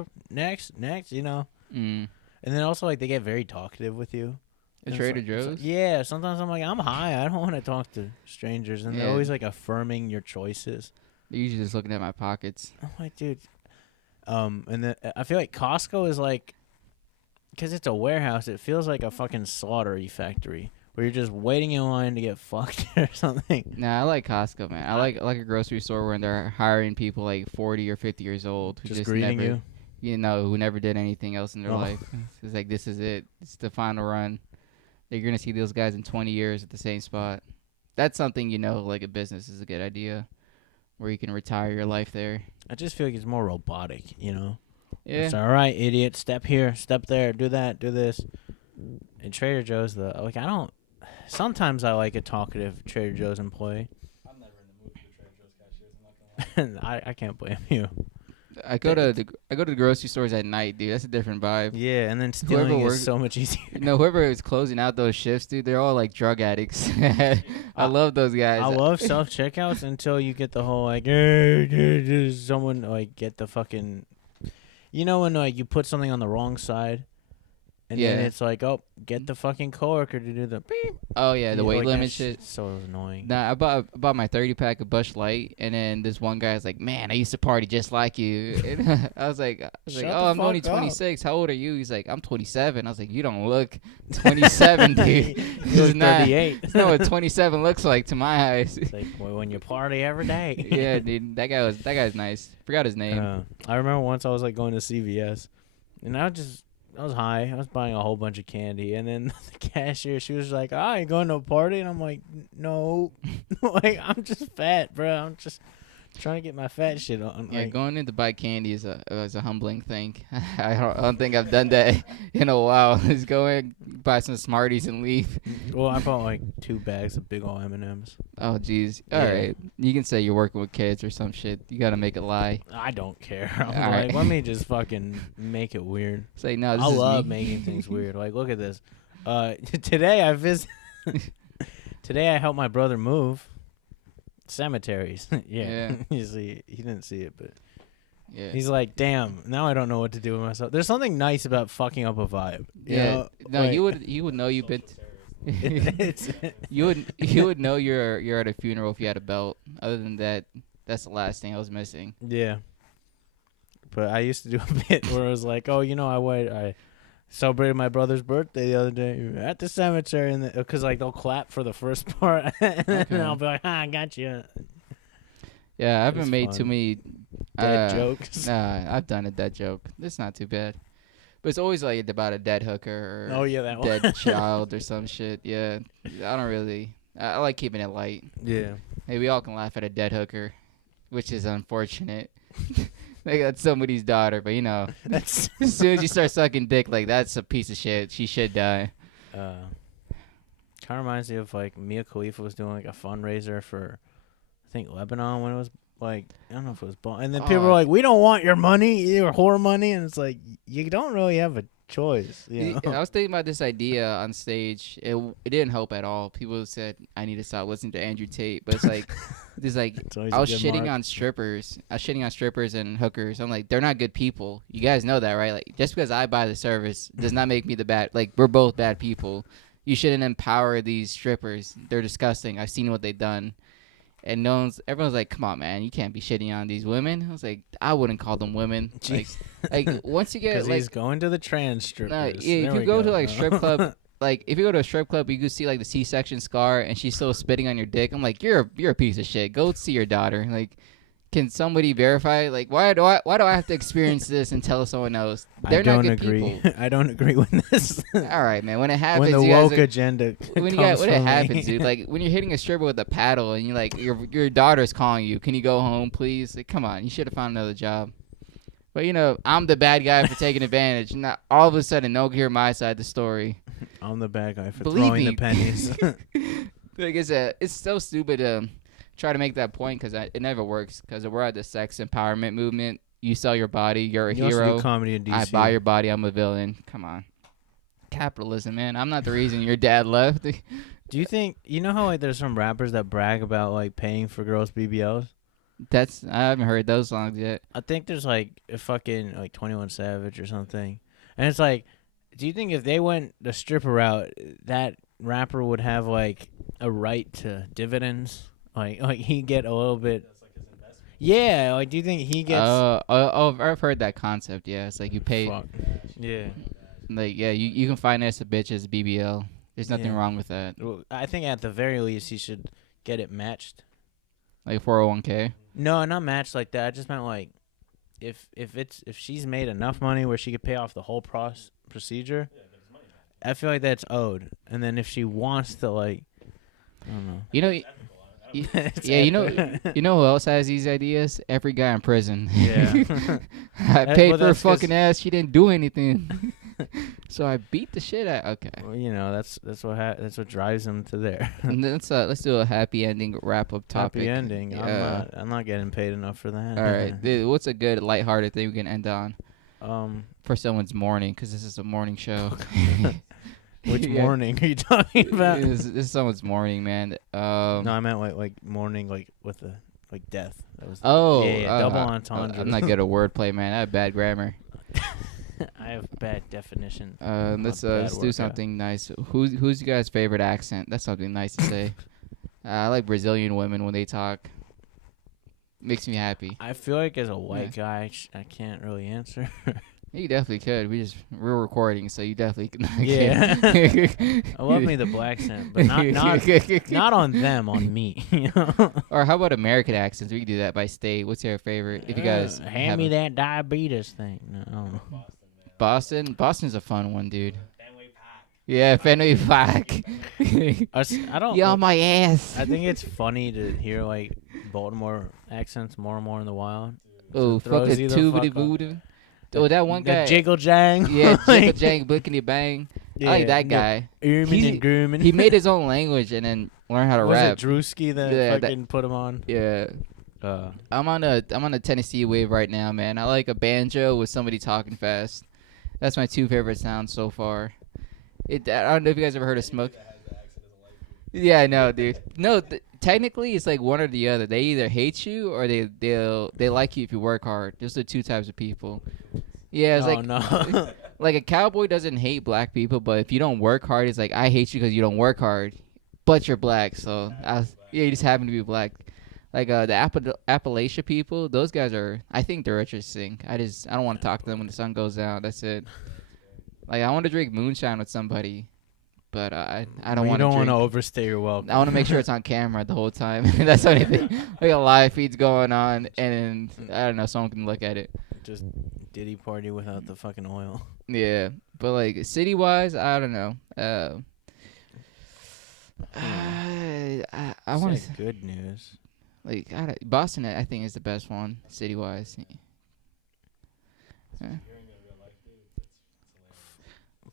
next, you know. Mm. And then also, like, they get very talkative with you. The And Trader it's like- Joe's. yeah, sometimes I'm like, I'm high. I don't want to talk to strangers. And they're Yeah. always, like, affirming your choices. They're usually just looking at my pockets. I'm like, dude. And then I feel like Costco is like, because it's a warehouse, it feels like a fucking slaughtery factory where you're just waiting in line to get fucked or something. Nah, I like Costco, man. I like a grocery store where they're hiring people like 40 or 50 years old who Just just greeting never, you. who never did anything else in their Oh. life. It's like, this is it. It's the final run. You're gonna see those guys in 20 years at the same spot. That's something, like a business is a good idea, where you can retire your life there. I just feel like it's more robotic, you know? Yeah. It's all right, idiot. Step here, step there, do that, do this. And Trader Joe's, sometimes I like a talkative Trader Joe's employee. I'm never in the mood for Trader Joe's cashiers. I'm not gonna lie. I can't blame you. I go to the grocery stores at night, dude. That's a different vibe. Yeah, and then stealing works- is so much easier. Whoever is closing out those shifts, dude, they're all like drug addicts. I love those guys. I love self checkouts until you get the whole like, hey, someone like get the fucking, you know, when like you put something on the wrong side, and then Yeah. it's like, oh, get the fucking coworker to do the beep. Oh yeah, the weight like, limit that's shit. So annoying. Nah, I bought my 30-pack of Busch Light, and then this one guy's like, "Man, I used to party just like you." And I was like, Shut the "Oh, I'm only fuck up. 26. How old are you?" He's like, "I'm 27." I was like, "You don't look 27, dude. You This is look not. 38. That's not what 27 looks like to my eyes." It's like, boy, when you party every day. Yeah, dude, that guy's nice. Forgot his name. I remember once I was like going to CVS, and I was high. I was buying a whole bunch of candy, and then the cashier, she was like, "Ah, you going to a party?" And I'm like, "No, like I'm just fat, bro. I'm just trying to get my fat shit on." Yeah, Like, going in to buy candy is a humbling thing. I don't think I've done that in a while. Just go in, buy some Smarties and leave. well, I bought like 2 bags of big old M&Ms. Oh, jeez. All Yeah. right. You can say you're working with kids or some shit. You got to make it lie. I don't care. I'm All like, right. let me just fucking make it weird. Say, no, this I is love me. making things weird. Like, look at this. Today I Today I helped my brother move cemeteries. Yeah. You see, he didn't see it, but Yeah. he's like, "Damn, now I don't know what to do with myself." There's something nice about fucking up a vibe. You Yeah. know? No, Like, you would know you've been. Social terrorist. it's, you would know you're at a funeral if you had a belt. Other than that, that's the last thing I was missing. yeah. But I used to do a bit where it was like, "Oh, you know, I celebrated my brother's birthday the other day at the cemetery," and because like they'll clap for the first part, and then Okay. I'll be like, "I got you." Yeah, I It was haven't made fun. too many Dead jokes. Nah, I've done a dead joke. It's not too bad. But it's always like about a dead hooker or Oh yeah, that one. dead child or some shit. Yeah, I don't really. I like keeping it light. Yeah. Hey, we all can laugh at a dead hooker, which is unfortunate. Like that's somebody's daughter, but That's as soon as you start sucking dick, like that's a piece of shit. She should die. kind of reminds me of like Mia Khalifa was doing like a fundraiser for I think Lebanon when it was like I don't know if it was and then people Oh. were like, "We don't want your money, your whore money," and it's like you don't really have a choice. You know? I was thinking about this idea on stage. It didn't help at all. People said I need to stop listening to Andrew Tate, but it's like there's like It's always I a was good shitting mark. on strippers. I was shitting on strippers and hookers. I'm like, they're not good people. You guys know that, right? Like, just because I buy the service does not make me the bad. Like, we're both bad people. You shouldn't empower these strippers. They're disgusting. I've seen what they've done. And everyone's like, come on, man, you can't be shitting on these women. I was like, I wouldn't call them women. Jeez. Like once you get Because like, he's going to the trans strippers. yeah, There if we you go to go. like strip club, like if you go to a strip club, you can see like the C-section scar, and she's still spitting on your dick. I'm like, you're a piece of shit. Go see your daughter. Like, can somebody verify? Like, why do I have to experience this and tell someone else? They're I don't not good agree. people. I don't agree with this. All right, man. When it happens, when the you guys woke are, agenda when comes it from me. happens, dude. Like when you're hitting a stripper with a paddle, and you like your daughter's calling you. Can you go home, please? Like, come on, you should have found another job. But I'm the bad guy for taking advantage. Not all of a sudden, no hear my side of the story. I'm the bad guy for Believe throwing me. the pennies. Like it's so stupid to try to make that point because it never works. Because we're at the sex empowerment movement. You sell your body, you're a You also hero. do comedy in DC. I buy your body, I'm a villain. Come on, capitalism, man. I'm not the reason your dad left. Do you think how like there's some rappers that brag about like paying for girls' BBLs? I haven't heard those songs yet. I think there's like a fucking like 21 Savage or something, and it's like, do you think if they went the stripper route, that rapper would have like a right to dividends? Like he get a little bit. That's like his investment. Yeah, like do you think he gets? I've heard that concept. Yeah, it's like you pay. Fuck. Yeah. Like you can finance a bitch as BBL. There's nothing Yeah. wrong with that. Well, I think at the very least he should get it matched. Like 401k. No, not matched like that. I just meant like, if she's made enough money where she could pay off the whole procedure, Yeah, get his money back. I feel like that's owed. And then if she wants to like, I don't know. You know, Ethical. I don't know. It's yeah, epic. you know who else has these ideas? Every guy in prison. Yeah. I paid well, for her that's 'cause- fucking ass. She didn't do anything. So I beat the shit out. Okay. Well, that's what drives them to there. And let's do a happy ending wrap up topic. Happy ending. Yeah. I'm not getting paid enough for that. All right. Dude, what's a good lighthearted thing we can end on for someone's morning? Because this is a morning show. Which Yeah. morning are you talking about? this is someone's morning, man. No, I meant like morning, like with the like death. That was Oh, double entendre. I'm not good at wordplay, man. I have bad grammar. I have bad definition. Let's bad let's do workout. something nice. Who's your guys' favorite accent? That's something nice to say. I like Brazilian women when they talk. Makes me happy. I feel like as a white guy, I can't really answer. You definitely could. We're recording, so you definitely can. Yeah. I love me the black accent, but not on them, on me. You know. Or how about American accents? We can do that by state. What's your favorite? If you guys hand have me a- that diabetes thing. No, I don't know. Boston, man. Boston's a fun one, dude. Fenway Park. Yeah, Fenway Park. I don't. You on my ass. I think it's funny to hear like Baltimore accents more and more in the wild. Oh, throws fucking you the toobity fuck off. voodoo. Oh, that one The guy. jiggle jang. Yeah, Like, Jiggle Jang, Blickety Bang. I like that guy. Ermin He's- and Groomin. He made his own language and then learned how to Was rap. it Drewski that Yeah, fucking put him on? Yeah. I'm on a Tennessee wave right now, man. I like a banjo with somebody talking fast. That's my two favorite sounds so far. I don't know if you guys ever heard of Smoke. That has the accent doesn't like you. Yeah, I know, dude. No, technically it's like one or the other. They either hate you or they like you if you work hard. Those are the two types of people. Yeah, it's Oh like no. like a cowboy doesn't hate black people, but if you don't work hard, it's like I hate you because you don't work hard, but you're black. So you just happen to be black. Like the Appalachia people, those guys are. I think they're interesting. I don't want to talk to them when the sun goes down. That's it. Like I want to drink moonshine with somebody, but I don't want to. You don't want to overstay your welcome. I want to make sure it's on camera the whole time. That's the only thing. Like a live feed's going on, and I don't know, someone can look at it. Just Diddy party without the fucking oil. Yeah, but like city wise, I don't know. I want to good news. like Boston. I think is the best one city wise. Hearing it in real life, dude,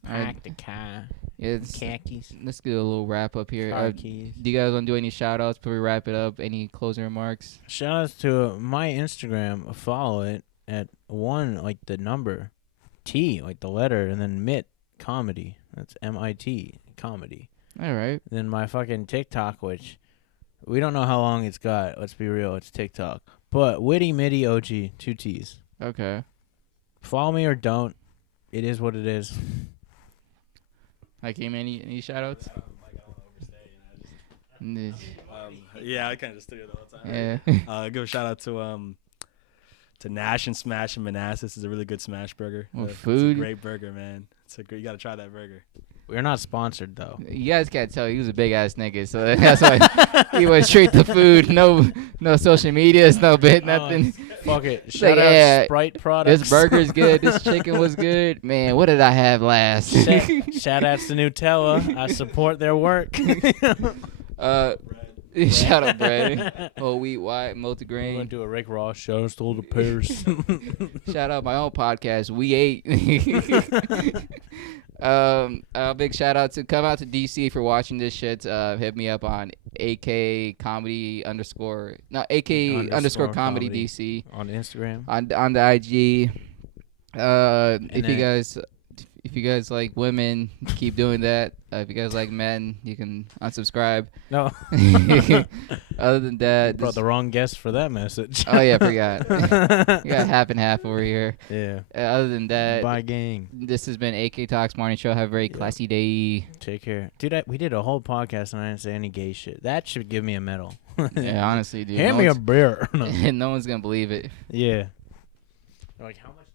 it's hilarious. Pack the car. Yeah, Khakis. let's do a little wrap up here. Car keys. Do you guys want to do any shout outs before we wrap it up? Any closing remarks? Shout outs to my Instagram. Follow it at like the number T, like the letter, and then MIT comedy. That's MIT comedy. All right. Then my fucking TikTok, which we don't know how long it's got. Let's be real, it's TikTok. But Witty Mitty OG, 2 T's. Okay. Follow me or don't. It is what it is. Hakeem, any shout outs? I don't overstay, yeah, I kind of just do it all the time. Yeah. Give a shout out to Nash and Smash and Manassas. Is a really good smash burger. Well, It's food. a great burger, man. You gotta try that burger. We're not sponsored though. You guys can't tell he was a big ass nigga, so that's why he went straight to food. No social medias, no bit, nothing. Fuck it. Like, Shout out yeah, Sprite products. This burger's good. This chicken was good. Man, what did I have last? Shout outs to Nutella. I support their work. Shout out, bread. Whole wheat, white, I'm gonna multigrain. do a Rick Ross show. Stole the Paris. Shout out my own podcast. We ate. A big shout out to come out to DC if you're watching this shit. Hit me up on AK comedy underscore no AK underscore comedy DC on Instagram. on the IG. And If you guys like women, keep doing that. If you guys like men, you can unsubscribe. No. Other than that, Brought the wrong guest for that message. oh yeah, I forgot. You got half and half over here. Yeah. Other than that, Bye, gang. this has been AK Talks Morning Show. Have a very classy day. Take care. Dude, we did a whole podcast and I didn't say any gay shit. That should give me a medal. Yeah, honestly, dude. Hand me a beer. No. No one's gonna believe it. Yeah. Like, how much